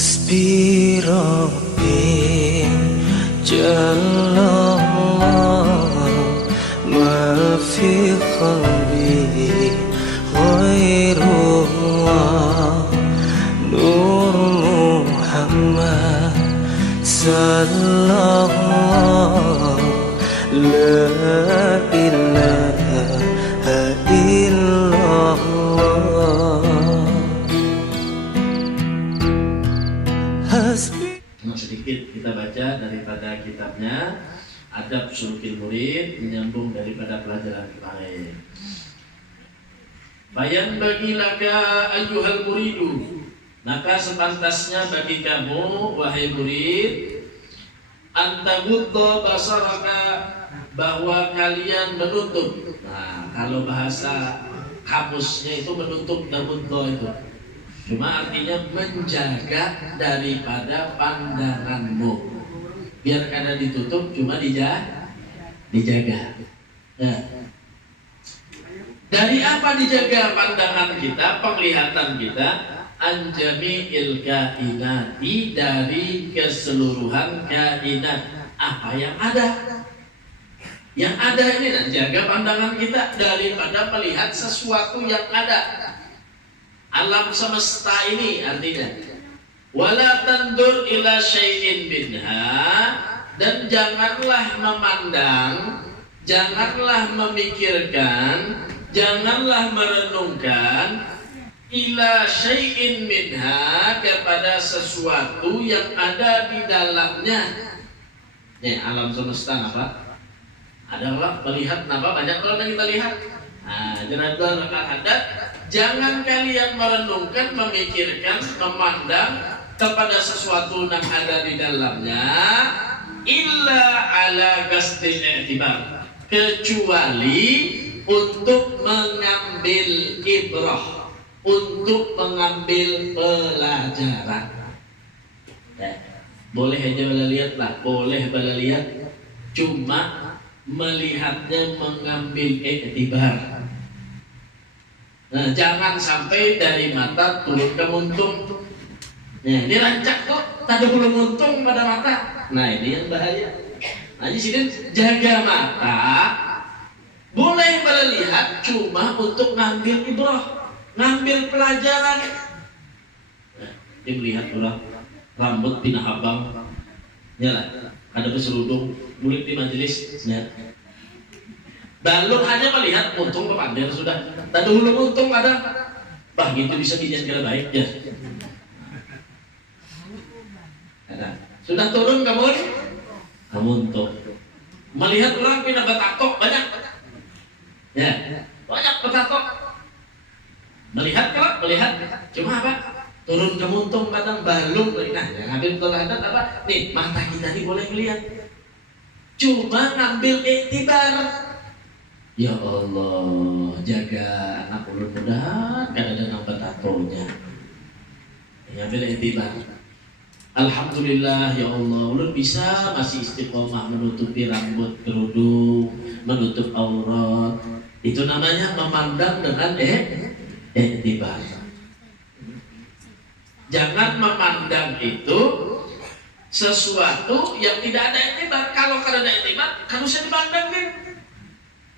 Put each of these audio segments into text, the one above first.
حسبي ربي جل الله ما في قلبي غير الله نور محمد صلى الله لا إله إلا الله حسبي. Sedikit kita baca daripada kitabnya Adab Sulukil Murid, menyambung daripada pelajaran kemarin. Bayan bagi laka ayyuhal muridu, maka sepantasnya bagi kamu wahai murid, antaguddo basaraka, bahwa kalian menutup. Nah, kalau bahasa kamusnya itu menutup taguddo itu cuma artinya menjaga daripada pandanganmu, biar kada ditutup, cuma dijaga. Nah, dari apa dijaga pandangan kita, penglihatan kita? Anjami'il kainati, dari keseluruhan kainat, apa yang ada. Yang ada ini, nah, jaga pandangan kita daripada melihat sesuatu yang ada. Alam semesta ini artinya wala tandur ila syai'in minha, dan janganlah memandang, janganlah memikirkan, janganlah merenungkan ila syai'in minha, kepada sesuatu yang ada di dalamnya. Nih, alam semesta apa? Ada orang melihat, kenapa banyak orang yang kita lihat? Nah, jangan ada. Jangan kalian merenungkan, memikirkan, memandang kepada sesuatu yang ada di dalamnya, illa ala qasdil i'tibar, kecuali untuk mengambil ibrah, untuk mengambil pelajaran. Boleh aja bala lihat lah, boleh bala lihat, cuma melihatnya mengambil i'tibar. Nah, jangan sampai dari mata turun ke muntung. Nah, ini rancak tuh, tadi belum muntung pada mata. Nah, ini yang bahaya. Nah, di sini jaga mata, boleh melihat cuma untuk ngambil ibrah, ngambil pelajaran. Nah, dia melihat orang rambut pinah abang, nyala, ada keserudung, murid di majelis, nyala. Belum hanya melihat untung kepandir sudah. Tadi dulu untung ada, bah gitu bisa dilihat kira baik ya. Sudah turun kamu untung. Melihat orang pindah betatok banyak, ya banyak betatok. Melihat kalau melihat, cuma apa? Turun kamu untung kadang balung nah, yang ngambil teladan apa? Nih mata kita nih boleh melihat, cuma ngambil iktibar. Ya Allah, jaga anak ulun, mudah kadang-kadang betatonya. Ngambil iktibar. Alhamdulillah ya Allah, ulun bisa masih istiqomah menutupi rambut, kerudung, menutup aurat. Itu namanya memandang dengan iktibar. Jangan memandang itu sesuatu yang tidak ada iktibar. Kalau kada ada iktibar, kan usah dipandang kan.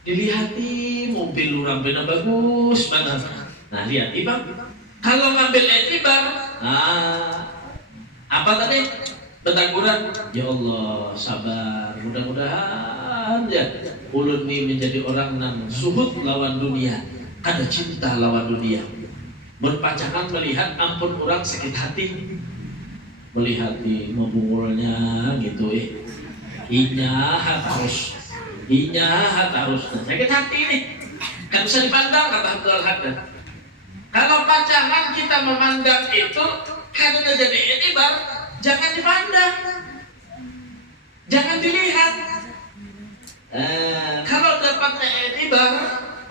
Dilihati mobil orang benar bagus mana. Nah lihat ibang, kalau ngambil etibar, apa tadi? Betaguran. Ya Allah sabar, mudah-mudahan ya ulun ini menjadi orang yang suhud lawan dunia, ada cinta lawan dunia. Berpacangan melihat ampun orang sakit hati, melihat di membungulnya gitu inya harus. Harus sakit hati ini kan bisa dipandang kata Abdul Haddad. Kalau pacangan kita memandang itu karena jadi iktibar, jangan dipandang, jangan dilihat. Kalau dapatnya iktibar,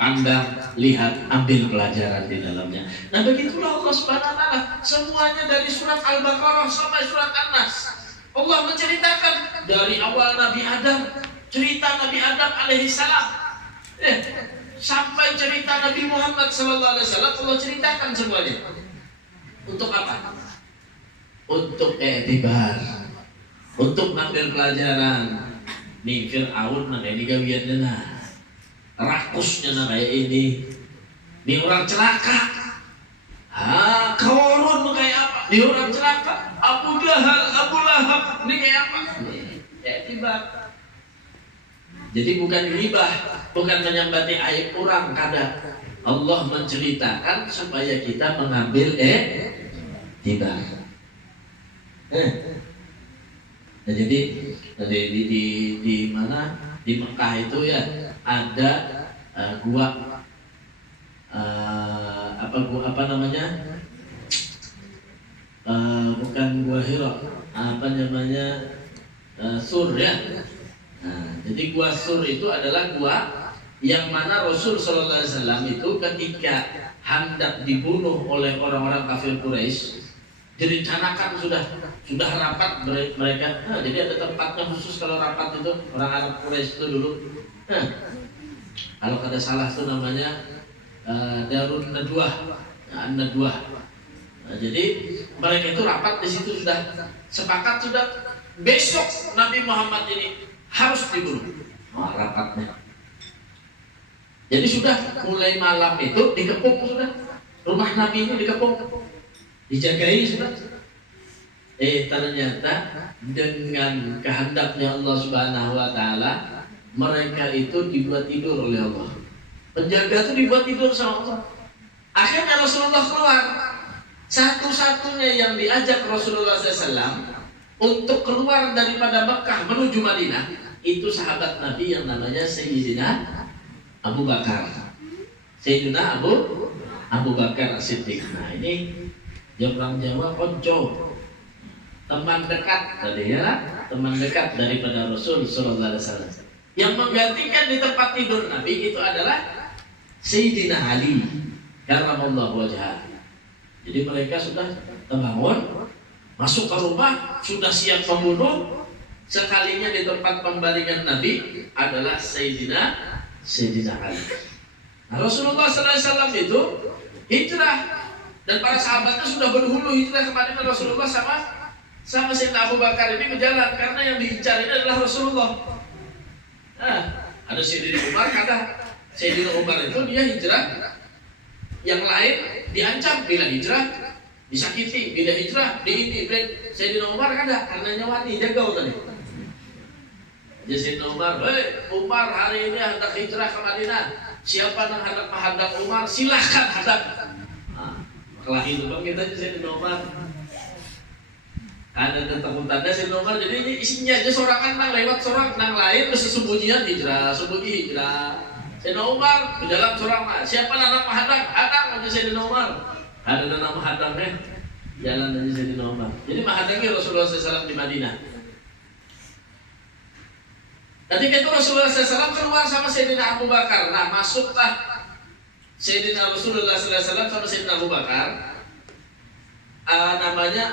pandang, lihat, ambil pelajaran di dalamnya. Nah begitulah Allah Subhanahu Wa Taala, semuanya dari surat Al-Baqarah sampai surat An-Nas, Allah menceritakan dari awal Nabi Adam, cerita Nabi Adam alaihissalam, sampai cerita Nabi Muhammad sallallahu alaihi wasallam, Allah ceritakan semuanya. Untuk apa? untuk i'tibar, untuk ngambil pelajaran. Nih Fir'aun nah ini gawiannya nah rakusnya nah kayak ini. Nih orang celaka. Korun kayak apa? Nih orang celaka. Abu Jahal, Abu Lahab, ini kayak apa? I'tibar. Jadi bukan ghibah, bukan menyambati aib orang kadang. Allah menceritakan supaya kita mengambil i'tibar. Nah, jadi di mana di Mekah itu ya ada gua apa namanya bukan gua Hira, apa namanya Sur ya. Nah, jadi gua Sur itu adalah gua yang mana Rasul Sallallahu Alaihi Wasallam itu ketika hendak dibunuh oleh orang-orang kafir Quraisy direncanakan sudah rapat mereka. Nah, jadi ada tempatnya khusus kalau rapat itu orang Arab Quraisy itu dulu. Nah, kalau ada salah itu namanya Darun Nadwah. Nadwah. Nah, jadi mereka itu rapat di situ sudah sepakat sudah besok Nabi Muhammad ini harus dibunuh. Rapatnya. Jadi sudah mulai malam itu dikepung sudah rumah Nabi ini dikepung. Dijagai sudah. Ternyata dengan kehendaknya Allah Subhanahu wa taala mereka itu dibuat tidur oleh Allah. Penjaga itu dibuat tidur sama Allah. Akhirnya Rasulullah keluar. Satu-satunya yang diajak Rasulullah SAW untuk keluar daripada Mekah menuju Madinah itu sahabat Nabi yang namanya Sayyidina Abu Bakar. Sayyidina Abu Bakar As-Siddiq. Nah ini orang Jawa konco, teman dekat tadi ya, teman dekat daripada Rasul Sallallahu Alaihi Wasallam. Yang menggantikan di tempat tidur Nabi itu adalah Sayyidina Ali karramallahu wajhah. Jadi mereka sudah terbangun, masuk ke rumah, sudah siap membunuh. Sekalinya di tempat pembaringan Nabi adalah Sayyidina Ali. Nah, Rasulullah Sallallahu Alaihi Wasallam itu hijrah. Dan para sahabatnya sudah berhulu hijrah ke Madinah. Rasulullah sama Sayyidina Abu Bakar ini berjalan karena yang dicari adalah Rasulullah. Nah, ada Sayyidina Umar kata Sayyidina Umar itu dia hijrah, yang lain diancam bila hijrah, disakiti bila hijrah, Sayyidina Umar kada karena nyawani jagau tadi. Jadi Sayyidina Umar, Umar hari ini hendak hijrah ke Madinah. Siapa yang hendak menghadap Umar silahkan hadap. Kelah itu bang kita aja Sayyidina Umar. Ada tanda Sayyidina Umar, jadi ini isinya aja sorangan nang lewat sorang nang lain sesembunyian hijrah, sembunyi hijrah. Sayyidina Umar berjalan sorang, siapa nama hadang? Hadang aja Sayyidina Umar. Ada nama hadangnya, jalan aja Sayyidina Umar. Jadi mahadangnya Rasulullah SAW di Madinah. Ketika itu Rasulullah SAW keluar sama Sayyidina Abu Bakar. Nah masuklah Sayyidina Rasulullah SAW sama Sayyidina Abu Bakar, namanya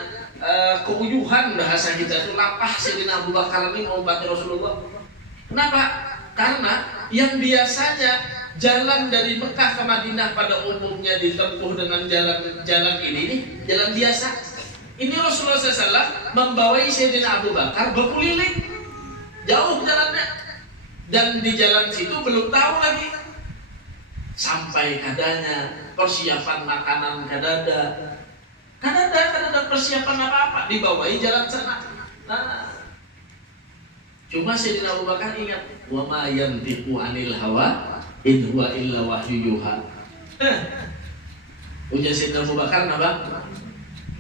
keuyuhan bahasa kita itu lapah. Sayyidina Abu Bakar ini mau bantu Rasulullah. Kenapa? Karena yang biasanya jalan dari Mekah ke Madinah pada umumnya ditempuh dengan jalan ini jalan biasa. Ini Rasulullah SAW membawai Sayyidina Abu Bakar berkeliling jauh jalannya, dan di jalan situ belum tahu lagi. Sampai kadanya persiapan makanan kadada persiapan apa-apa dibawai jalan sana. Nah, cuma Sayyidina Abu Bakar ingat, wa ma yantiqu 'anil hawa in huwa illa wahyu yuha. Ujar Sayyidina Abu Bakar napa?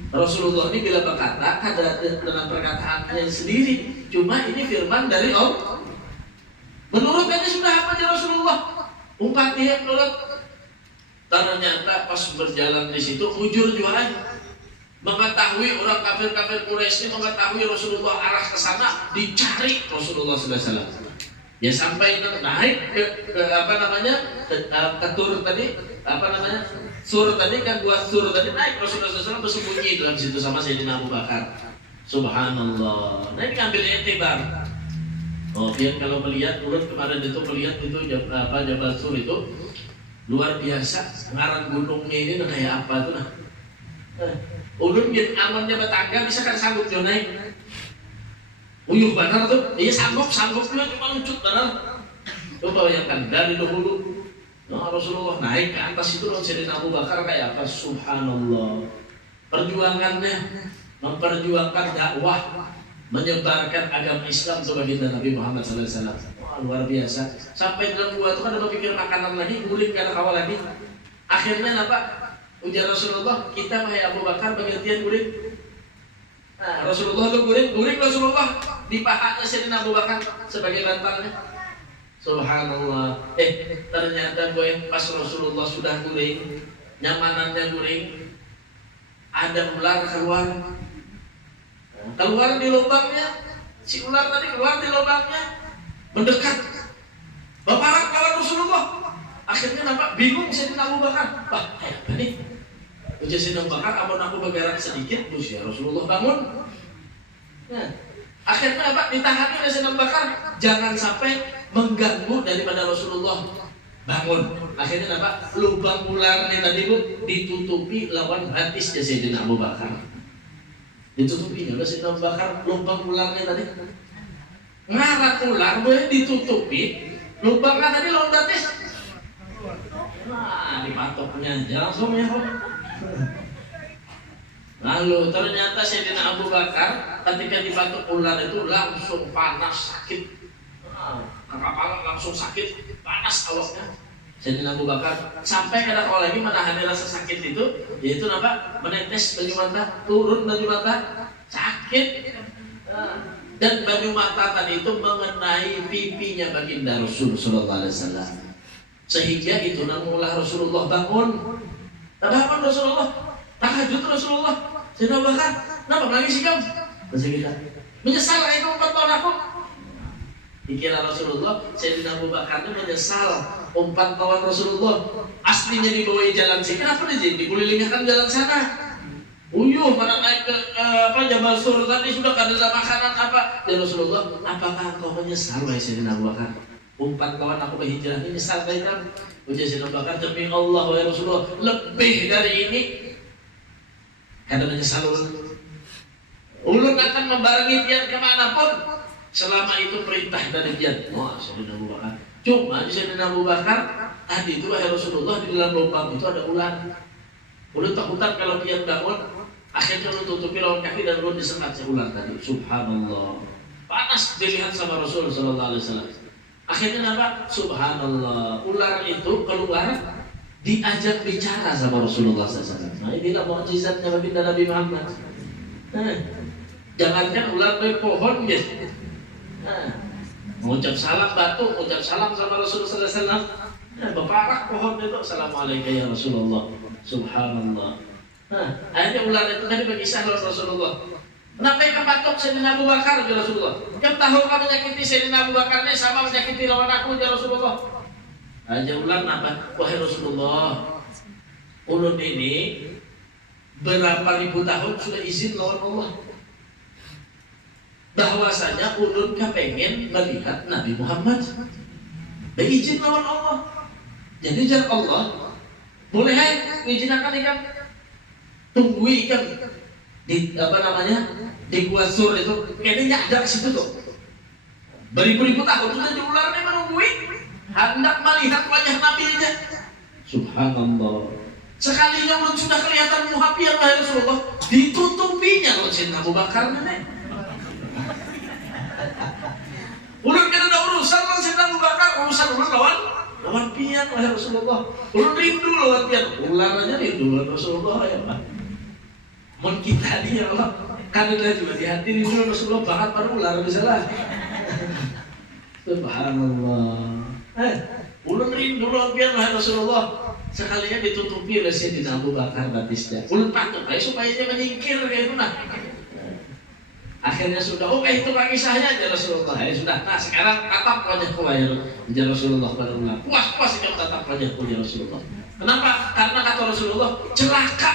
Rasulullah ini bila berkata kada dengan perkataannya sendiri, cuma ini firman dari Allah. Menurut ini sudah apa ya Rasulullah? Umpat dia menurut. Ternyata pas berjalan di situ mujur jualan, mengetahui orang kafir Quraisy ini mengetahui Rasulullah arah ke sana, dicari Rasulullah SAW. Ya sampai naik ke apa namanya ke tur tadi, apa namanya sur tadi kan buat sur tadi, naik Rasulullah SAW bersembunyi dalam situ sama Sayyidina Abu Bakar. Subhanallah. Nah ini ambil i'tibar. Oh, biar kalau melihat urut kemarin itu melihat itu Jabal Sur itu luar biasa. Ngaran gunungnya ini kayak apa tuh nah. Ulun gen amannya betangga bisa kan sanggup jo naik. Uyuh benar tuh, iya sanggup juga cuma lucut benar. Coba bayangkan dari dahulu, nah, Rasulullah naik ke atas itu lawan Sayyidina Abu Bakar kayak apa? Subhanallah. Perjuangannya memperjuangkan dakwah, menyebarkan agama Islam sebagai Nabi Muhammad SAW. Wah, luar biasa. Sampai dalam gua itu kan ada pikir makanan lagi, guling karena kawal lagi. Akhirnya apa? Ujar Rasulullah, kita wahai Abu Bakar bergantian guling. Nah, Rasulullah itu guling Rasulullah di pahanya Sayyidina Abu Bakar sebagai bantalnya. Subhanallah. Ternyata gue pas Rasulullah sudah guling, nyamanannya guling, ada ular keluar di lubangnya. Si ular tadi keluar di lubangnya, mendekat, berparak lawan Rasulullah. Akhirnya nampak bingung Sayyidina Abu Bakar. Wah, apa nih? Ujar Sayyidina Abu Bakar, amun aku bergerak sedikit, terus ya Rasulullah bangun. Nah, akhirnya apa? Ditahani oleh Sayyidina Abu Bakar, jangan sampai mengganggu daripada Rasulullah bangun. Akhirnya apa? Lubang ularnya tadi bu ditutupi lawan batis Sayyidina Abu Bakar. Ditutupi oleh Sayyidina Abu Bakar lubang ularnya tadi. Ngarak ular boleh ditutupi, lubangnya tadi lawan batis. Nah, dipatoknya aja langsung ya. Lalu ternyata Sayyidina Abu Bakar ketika dipatok ular itu langsung panas sakit. Kepala langsung sakit, panas awaknya. Sayyidina Abu Bakar sampai kada kau lagi menahan rasa sakit itu, yaitu apa? Menetes baju mata, turun baju mata, sakit. Dan baju mata tadi itu mengenai pipinya baginda Rasul Sallallahu Alaihi Wasallam. Sehingga itu namulah Rasulullah bangun. Bangun Rasulullah, tahajud Rasulullah. Sayyidina Abu Bakar, kenapa nangis sih kamu? Masih kita menyesal kamu 4 tahun aku. Dikira Rasulullah, Sayyidina Abu Bakar itu menyesal umpan tawan Rasulullah. Aslinya dibawa jalan sini, kenapa dia dikulilingkan jalan sana? Uyuh, mana naik ke Jabal Sur tadi sudah kada ada makanan apa? Ya Rasulullah, apakah engkau menyesal wahai Sayyidina Abu Bakar? Umpan tawan aku berhijrah ini menyesal kamu? Ujar Sayyidina Abu Bakar, demi Allah wahai Rasulullah, lebih dari ini kada menyesal ulun akan membarengi pian kemanapun selama itu perintah dari pian. Wah, Sayyidina Abu Bakar. Cuma di Sayyidina Abu Bakar tadi itu wahai Rasulullah di dalam lubang itu ada ular. Ulun takutan kalau pian bangun, akhirnya ulun tutupi lawan kaki dan ulun disengat ular tadi. Subhanallah. Panas dilihat sama Rasul Sallallahu Alaihi Wasallam. Akhirnya apa? Subhanallah. Ular itu keluar diajak bicara sama Rasulullah SAW. Nah, inilah mukjizatnya baginda Nabi Muhammad. Jangankan ular dari pohon gitu. Mengucap salam batu, mengucap salam sama Rasulullah SAW. Berparak pohon itu, Assalamualaikum ya Rasulullah. Subhanallah. Akhirnya ular itu tadi berkisah dengan Rasulullah. Kenapa yang kepatok Sayyidina Abu Bakar ya Rasulullah? Yang tahu kamu menyakiti Sayyidina Abu Bakar ini sama menyakiti lawan aku ya Rasulullah. Aja ular apa? Wahai Rasulullah, ulun ini berapa ribu tahun sudah izin lawan Allah. Bahwasanya ulun kepengen melihat Nabi Muhammad. Berizin lawan Allah. Jadi jar Allah, boleh izinkan ikan tunggu ikan di di Gua Sur itu kayaknya ada ke situ tuh. Beribu-ribu tahun sudah di ularnya menungguin. Hendak melihat wajah Nabi aja. Subhanallah. Sekalinya ulun sudah kelihatan muhafian wahai Rasulullah, ditutupinya oleh Sayyidina Abu Bakar nenek. Ulun kena ada urusan dengan Sayyidina Abu Bakar, urusan ulun lawan pian wahai Rasulullah. Ulun rindu lawan pian, ular aja rindu lawan Rasulullah ya Pak. Mun kita dia Allah, kadang juga di hati rindu Rasulullah banget baru ular misalnya. Subhanallah. Ulun rindu lawan pian wahai Rasulullah. Sekalinya ditutupi oleh Sayyidina Abu Bakar batisnya. Ulun patut supaya dia menyingkir kayak itu nah. Akhirnya sudah, itu kisahnya aja Rasulullah. Ya sudah. Nah sekarang tatap wajahku ya Rasulullah pada ular. Puas ikan tatap wajahku ya Rasulullah. Kenapa? Karena kata Rasulullah, celaka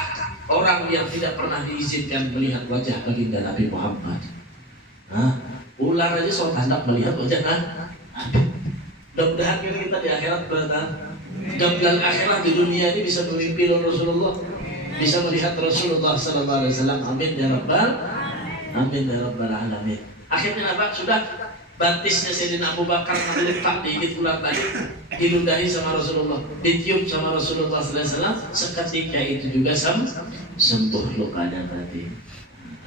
orang yang tidak pernah diizinkan melihat wajah baginda Nabi Muhammad. Nah, ular aja soal hendak melihat wajah Nabi. Mudah-mudahan kita di akhirat berada. Mudah-mudahan akhirat di dunia ini bisa bermimpi Rasulullah. bisa melihat Rasulullah sallallahu alaihi wasallam. Amin ya rabbal alamin. Akhirnya apa? Sudah batisnya Sayyidina Abu Bakar meletak digigit ular tadi, diludahi sama Rasulullah, ditiup sama Rasulullah sallallahu alaihi wasallam. Seketika itu juga sembuh lukanya tadi.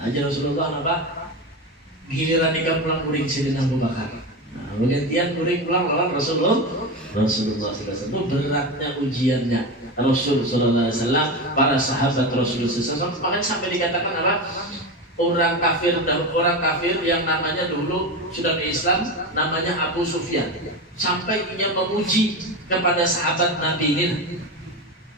Aja Rasulullah apa? Giliran nikah pulang kuring Sayyidina Abu Bakar. Nah, bergantian kuring pulang lawan Rasulullah sallallahu alaihi wasallam. Itu beratnya ujiannya Rasul sallallahu alaihi wasallam, para sahabat Rasul sallallahu alaihi wasallam. Makanya sampai dikatakan apa? Orang kafir yang namanya dulu sudah Islam, namanya Abu Sufyan, sampai ia memuji kepada sahabat Nabi ini.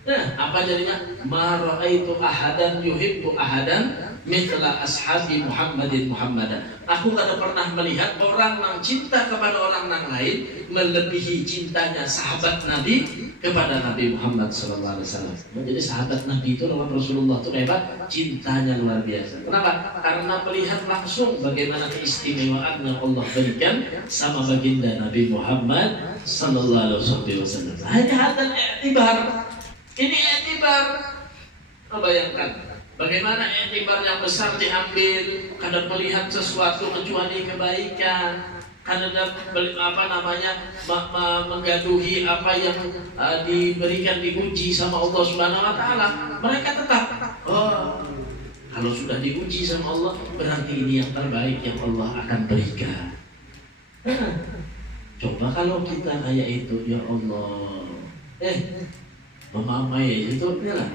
Nah, apa jadinya? Ma ra'aitu ahadan yuhibbu ahadan mithla ashabi Muhammadan. Aku tidak pernah melihat orang yang cinta kepada orang yang lain melebihi cintanya sahabat Nabi kepada Nabi Muhammad sallallahu alaihi wasallam. Jadi sahabat Nabi itu lawan Rasulullah itu kayak cintanya luar biasa. Kenapa? Karena melihat langsung bagaimana keistimewaan yang Allah berikan sama baginda Nabi Muhammad sallallahu alaihi wasallam. Hanya hadan i'tibar. Ini i'tibar. Bayangkan bagaimana i'tibar yang besar diambil kadang melihat sesuatu kecuali kebaikan. Karena menggaduhi apa yang diberikan diuji sama Allah Subhanahu wa taala, mereka tetap kalau sudah diuji sama Allah berarti ini yang terbaik yang Allah akan berikan. Coba kalau kita kayak itu, ya Allah, memamai itu ya lah,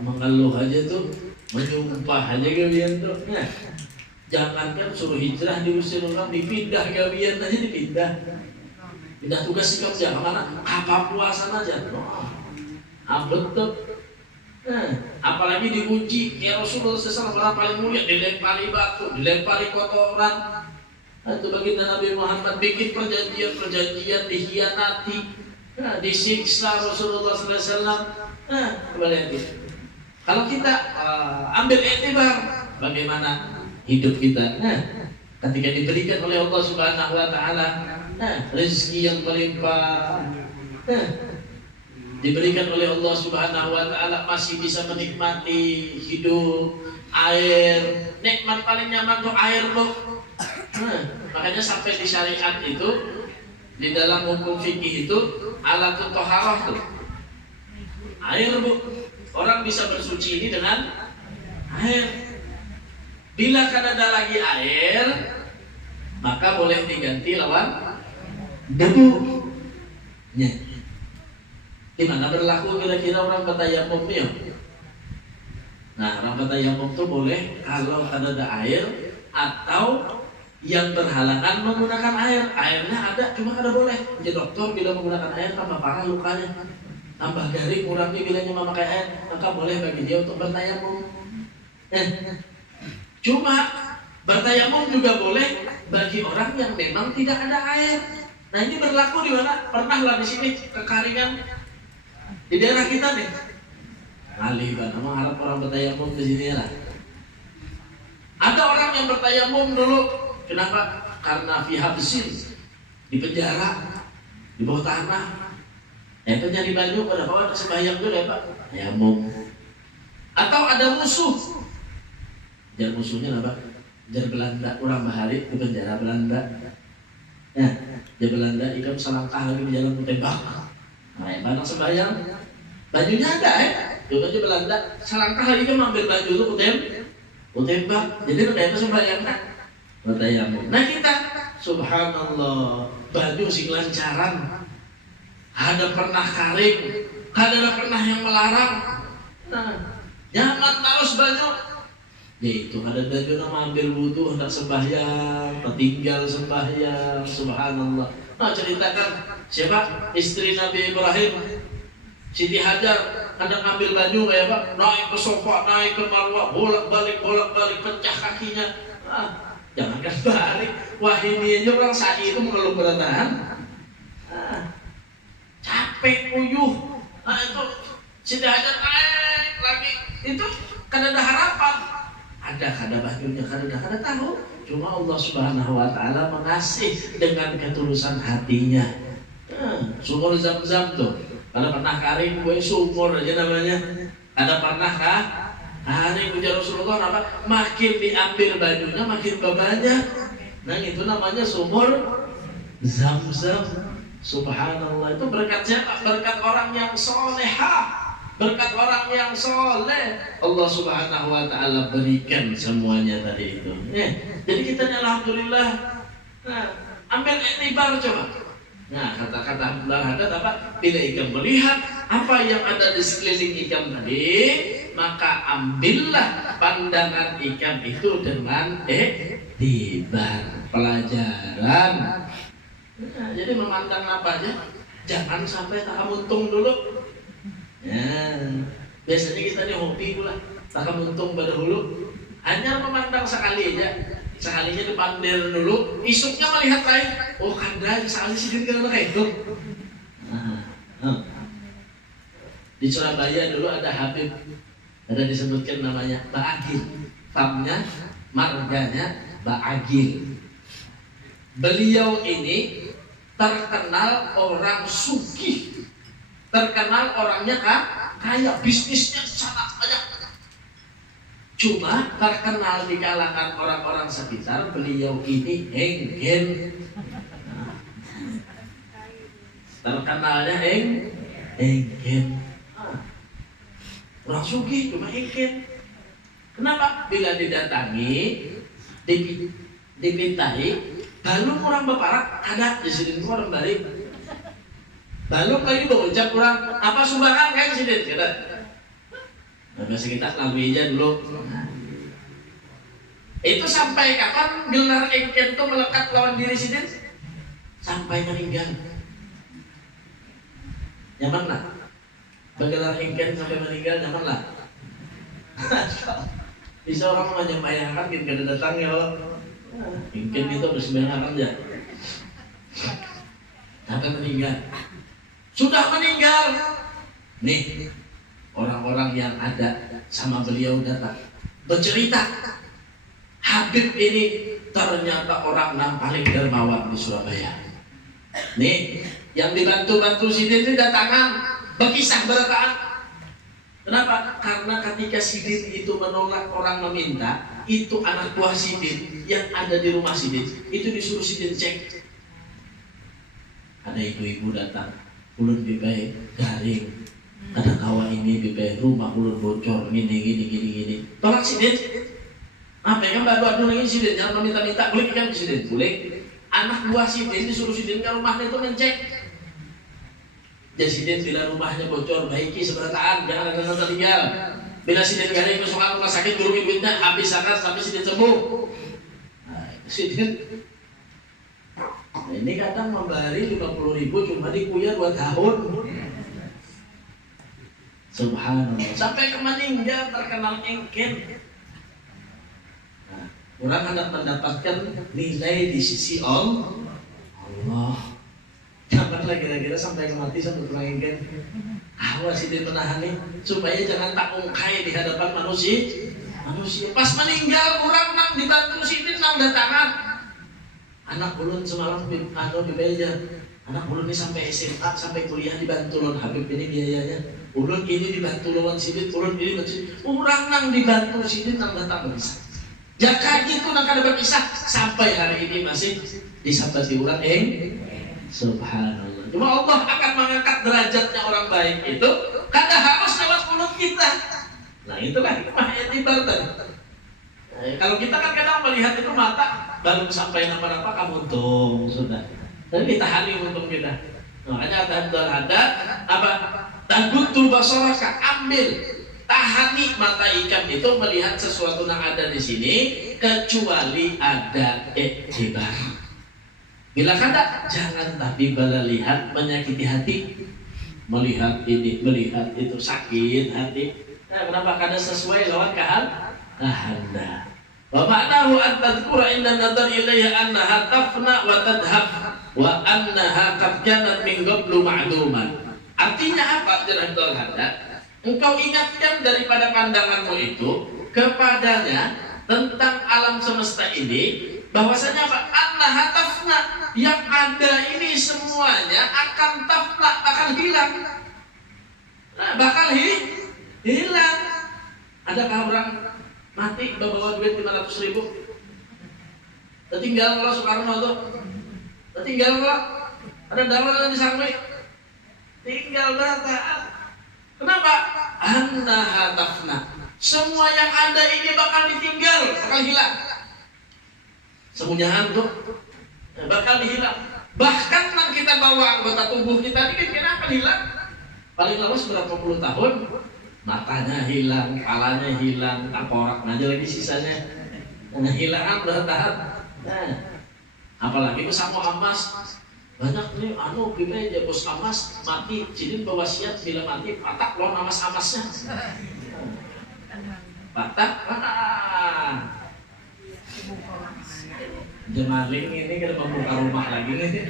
mengeluh aja tuh, menyumpah aja gawian tuh, ya. Jangankan suruh hijrah diusir orang, dipindah gawian aja pindah tugas kerja kemana? Apa puasa aja? Betul. Apalagi diuji, ya Rasulullah SAW paling mulia, dilempari batu, dilempari kotoran. Itu baginda Nabi Muhammad bikin perjanjian dikhianati, disiksa Rasulullah SAW. Kembali lagi. Kalau kita ambil i'tibar bagaimana hidup kita, ketika diberikan oleh Allah Subhanahu wa taala rezeki yang melimpah, diberikan oleh Allah Subhanahu wa taala masih bisa menikmati hidup, air, nikmat paling nyaman tuh air tuh. Makanya sampai di syariat itu, di dalam hukum fikih itu alatut thaharah tuh. Air Bu. Orang bisa bersuci ini dengan air. Bila kan ada lagi air, maka boleh diganti lawan debu. Di mana berlaku kira-kira orang bertayamum ya? Nah, orang bertayamum itu boleh kalau ada air atau yang berhalangan menggunakan air. Airnya ada, cuma ada boleh. Jadi dokter bila menggunakan air tambah parah lukanya, tambah garing. Orangnya bila cuma pakai air, maka boleh bagi dia untuk bertayamum. Cuma bertayamum juga boleh bagi orang yang memang tidak ada air. Nah ini berlaku di mana? Pernahlah di sini kekeringan di daerah kita nih. Alih kan, emang harap orang bertayamum di sini lah. Ada orang yang bertayamum dulu, kenapa? Karena fihabsin, di penjara, di bawah tanah. Nyari baju pada bawah sembahyang dulu ya Pak. Tayamum. Atau ada musuh. Jar musuhnya apa? Jar Belanda, orang Bahari di penjara Belanda. Jar Belanda ikan selangkah lagi di jalan tembak. Nah, yang banyak sembahyang, bajunya ada juga di Belanda. Selangkah lagi kan ambil baju itu tembak. Jadi mereka sembahyang kan? Bertayamum. Nah kita, subhanallah, baju sing lancaran, ada pernah karing, ada pernah yang melarang. Nah, jangan terus baju. Yaitu ada baju nama ambil wudu hendak sembahyang, tinggal sembahyang, subhanallah. Nah ceritakan siapa istri Nabi Ibrahim, Siti Hajar, kadang ambil baju kayak Pak, naik ke sofa, naik ke marwah, bolak-balik pecah kakinya. Jangankan balik, wah ini aja orang sakit itu mengeluh bertahan. Capek uyuh. Nah itu Siti Hajar naik lagi, itu kan ada harapan. Ada bajunya, kada tahu. Cuma Allah Subhanahu wa taala mengasih dengan ketulusan hatinya. Sumur Zam-Zam tuh. Kalau pernah karing gue sumur aja namanya. Ada pernahkah? Hari ujar Rasulullah apa? Makin diambil bajunya makin banyak. Nah itu namanya sumur Zam-Zam. Subhanallah, itu berkat siapa? Berkat orang yang solehah, berkat orang yang soleh. Allah Subhanahu wa ta'ala berikan semuanya tadi itu. Jadi kita alhamdulillah. Nah, ambil iktibar coba. Nah, kata-kata Abdullah Haddad apa? Bila ikan melihat apa yang ada di sekeliling ikan tadi, maka ambillah pandangan ikan itu dengan iktibar, pelajaran. Nah, jadi memandang apa aja, jangan sampai tak untung dulu. Ya, biasanya kita ini hobi pula, tak untung pada hulu. Hanya memandang sekali aja, sekalinya dipandir dulu, isuknya melihat lain. Oh kandang, sekali sih dia kayak itu. Di Surabaya dulu ada Habib, ada disebutkan namanya Ba'agil, famnya, marganya Ba'agil. Beliau ini terkenal orang sugih, terkenal orangnya kaya, bisnisnya sangat banyak. Cuma terkenal di kalangan orang-orang sekitar, beliau ini enggen. Terkenalnya enggen. Orang sugih cuma enggen. Kenapa? Bila didatangi, dipintai, balung orang beparak ada di sini orang balik. Balung lagi berucap kurang apa sumbangan kayak sini kita. Nah, biasa kita lalui aja dulu. Itu sampai kapan gelar engken itu melekat lawan diri sini? Sampai meninggal. Nyaman lah. Bergelar engken sampai meninggal nyaman lah. Bisa orang menyampaikan kita kada datang ya Allah. Engken itu bersembahyang ya. Sampai meninggal. Sudah meninggal. Nih, orang-orang yang ada sama beliau datang bercerita, Habib ini ternyata orang yang paling dermawan di Surabaya. Nih, yang dibantu-bantu Sidin itu datangan, berkisah berkaan. Kenapa? Karena ketika Sidin itu menolak orang meminta, itu anak buah Sidin yang ada di rumah Sidin, itu disuruh Sidin cek. Ada ibu-ibu datang, ulun bibai garing, ada kawa ini bibai rumah ulun bocor gini. Tolak Sidin. Apa yang baru lagi Sidin jangan meminta-minta, boleh kan Sidin? Boleh. Anak buah Sidin disuruh Sidin ke rumahnya itu ngecek. Jadi Sidin bila rumahnya bocor, baiki seberataan, jangan ada yang tertinggal. Bila Sidin garing ke soal rumah sakit, guru duitnya habis zakat sampai Sidin sembuh. Nah, Sidin ini kadang memberi 50.000 cuma dikuya 2 tahun. Subhanallah. Sampai ke meninggal terkenal engken. Nah, orang hendak mendapatkan nilai di sisi Allah. Jangan lagi-lagi sampai ke mati sampai kurang engken. Awas itu menahani supaya jangan tak ungkai di hadapan manusia. Pas meninggal orang nang dibantu Sidin nang datangan. Anak ulun semalam dibayar. Anak ulun ini sampai SMA, sampai kuliah dibantu lon Habib ini biayanya. Ulun ini dibantu lawan Sidin, ulun ini dibantu. Orang nang dibantu Sidin nang datang berpisah. Ya kayak gitu nang kada berpisah sampai hari ini masih disabati ulang Subhanallah. Cuma Allah akan mengangkat derajatnya orang baik itu kada harus lewat mulut kita. Nah itulah hikmah etibar tadi. Kalau kita kan kadang melihat itu mata baru sampai apa-apa kamu untung sudah. Dan ditahani untung kita. Makanya ada apa? Tagutu basaraka, ambil, tahani mata ikan itu melihat sesuatu yang ada di sini kecuali ada iktibar. Bila kata jangan tapi bala lihat menyakiti hati, melihat ini melihat itu sakit hati. Nah, kenapa kada sesuai lawan kehendak? Wa ma'nahu an tadhkura inda nadar ilaiha annaha tafna wa tadhab wa annaha qad kanat min qablu ma'duman. Artinya apa? Jazakallahu khairan. Engkau ingatkan daripada pandanganmu itu kepadanya tentang alam semesta ini bahwasanya apa? Annaha tafna, yang ada ini semuanya akan tafna, akan hilang. Nah, bakal hilang. Adakah orang mati bawa duit 500.000? Tertinggal kalau Soekarno tuh, tertinggal kalau ada dawan di samping, tinggal bertahan. Kenapa? Annaha tafna. Semua yang ada ini bakal ditinggal, bakal hilang. Semuanya hantu bakal hilang. Bahkan yang kita bawa anggota tubuh kita ini kenapa hilang? Paling lama berapa puluh tahun, matanya hilang, kepalanya hilang, tengkorak aja lagi sisanya. Hilang bertahan. Nah, apalagi bersama emas. Banyak nih, gimana bos amas mati, jadi bewasiat bila mati patak loh amasnya. Patak, jemaling ini kita membuka rumah lagi nih.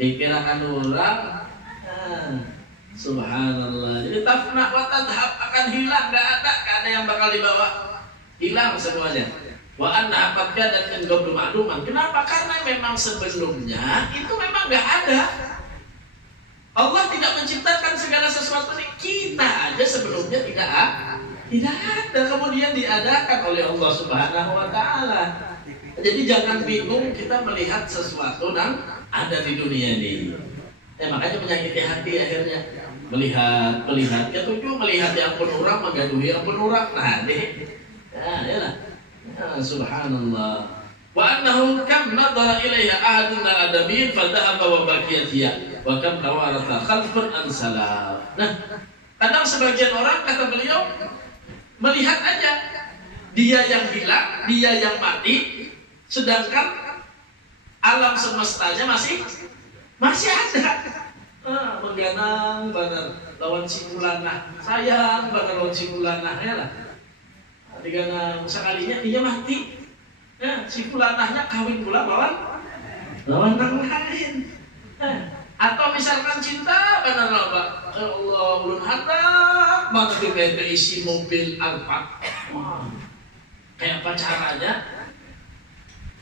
Dikirakan orang, subhanallah. Jadi tafna wa tadhab akan hilang, gak ada yang bakal dibawa, hilang semuanya. Wa anna apatka dan enggak makluman. Kenapa? Karena memang sebelumnya itu memang gak ada. Allah tidak menciptakan segala sesuatu ini. Kita aja sebelumnya tidak ada. Kemudian diadakan oleh Allah Subhanahu Wa Taala. Jadi jangan bingung kita melihat sesuatu yang ada di dunia ini. Makanya menyakiti hati akhirnya. Melihat, ketujuh melihat yang pun orang menggaduhi yang pun orang. Nah, yalah. Subhanallah. Wa annahu kam nadara ilaiha ahadun al-adamin fadhahaba wa baqiyat hiya wa kam tawaratha khalfun an salam. Nah, kadang sebagian orang kata beliau melihat aja dia yang hilang, dia yang mati, sedangkan alam semestanya masih ada. Mengganang benar lawan simulanah, sayang benar lawan simulanah ya lah. Diganang sekalinya dia mati. Ya, si fulanahnya kawin pula lawan orang lain. Atau misalkan cinta benar apa? Ya Allah, ulun handak banget kita isi mobil Alphard. Kayak apa caranya?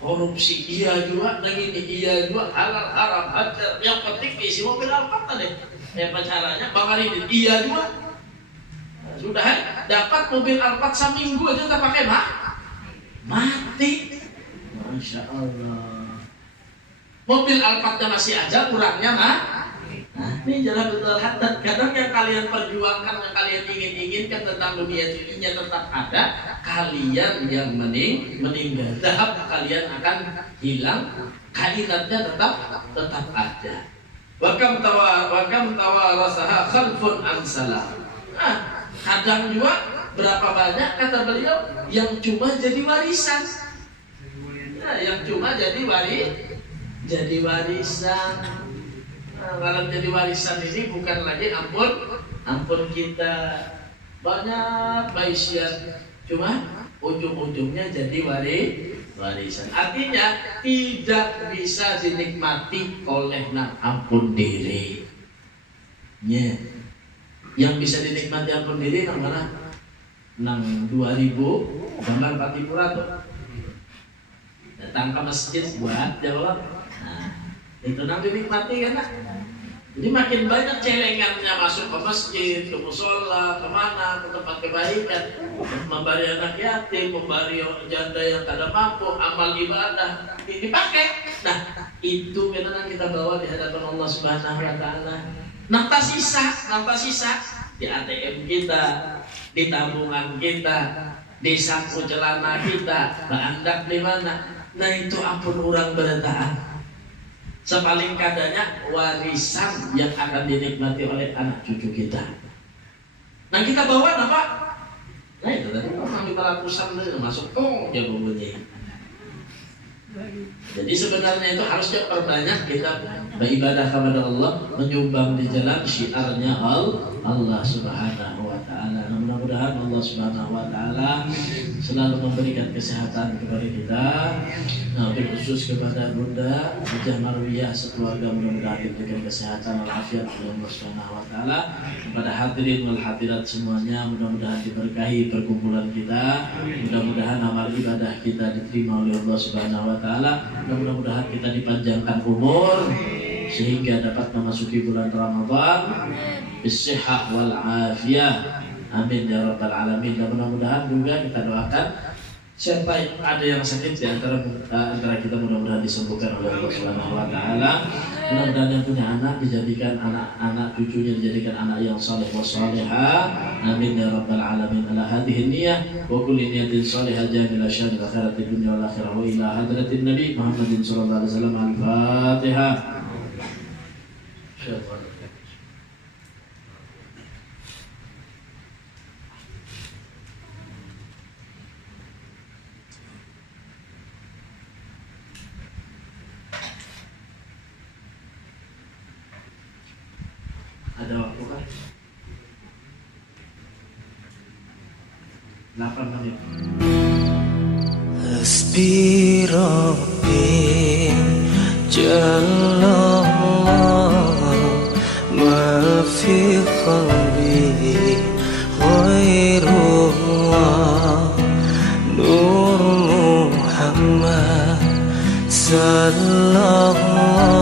Korupsi iya juga, ini iya juga, halal haram hajar. Yang penting isi mobil Alphard tadi. Kayak apa caranya? Bang Aridin iya juga. Sudah dapat mobil Alphard seminggu aja tak pakai mati. Masya Allah. Mobil Alphardnya masih ada, kurangnya ini jalan betul hadat. Kadang yang kalian perjuangkan, yang kalian inginkan tentang dunia dirinya tetap ada. Kalian yang meninggal, tahap kalian akan hilang. Kainatnya tetap ada. Wakam tawarasaha khalfun an salam. Kadang juga berapa banyak kata beliau yang cuma jadi warisan. Yang cuma jadi warisan. Kalau jadi warisan ini bukan lagi ampun kita banyak baisian, cuma ujung-ujungnya jadi warisan. Artinya tidak bisa dinikmati oleh ampun diri. Yang bisa dinikmati ampun diri nang mana? Nang 2000 gambar Patipura tuh. Datang ke masjid buat jawab. Nah, itu nang dinikmati kan? Jadi makin banyak celengannya masuk ke masjid, ke musola, kemana, ke tempat kebaikan, memberi anak yatim, memberi janda yang tidak mampu, amal ibadah dipakai. Nah, itu benar kita bawa di hadapan Allah Subhanahu Wa Taala. Nampak sisa di ATM kita, di tabungan kita, di saku celana kita, berandak di mana. Nah itu ampun orang bertahan. Sepaling kadanya warisan yang akan dinikmati oleh anak cucu kita. Nah kita bawa apa? Nah itu tadi orang di ratusan masuk dia bunyi. Jadi sebenarnya itu harusnya perbanyak kita beribadah kepada Allah, menyumbang di jalan syiarnya Allah Subhanahu Wa Taala. Mudah-mudahan Allah Subhanahu Wa Taala selalu memberikan kesehatan kepada kita. Khusus kepada Bunda Hajah Marwiyah sekeluarga, mudah-mudahan diberikan kesehatan walafiat oleh Allah Subhanahu Wa Taala. Kepada hadirin wal hadirat semuanya, mudah-mudahan diberkahi perkumpulan kita. Mudah-mudahan amal ibadah kita diterima oleh Allah Subhanahu Wa Taala. Mudah-mudahan kita dipanjangkan umur, sehingga dapat memasuki bulan Ramadan bisihah wal afiyah. Amin ya rabbal alamin. Dan mudah-mudahan juga kita doakan siapa yang ada yang sakit di antara kita, mudah-mudahan disembuhkan oleh Allah Subhanahu wa taala. Mudah-mudahan yang punya anak dijadikan anak-anak cucunya dijadikan anak yang saleh wa salihah. Amin ya rabbal alamin. Ala hadhihi niyyah wa kulli niyatin salihah jamilah syadil akhiratid dunya wal akhirah wa ila hadratin nabi Muhammadin sallallahu alaihi wasallam. Al-Fatihah. Ada waktu kan? 8 menit. Hasbi Rabbi Jallallah ma fi qalbi ghairullah Nur Muhammad sallallahu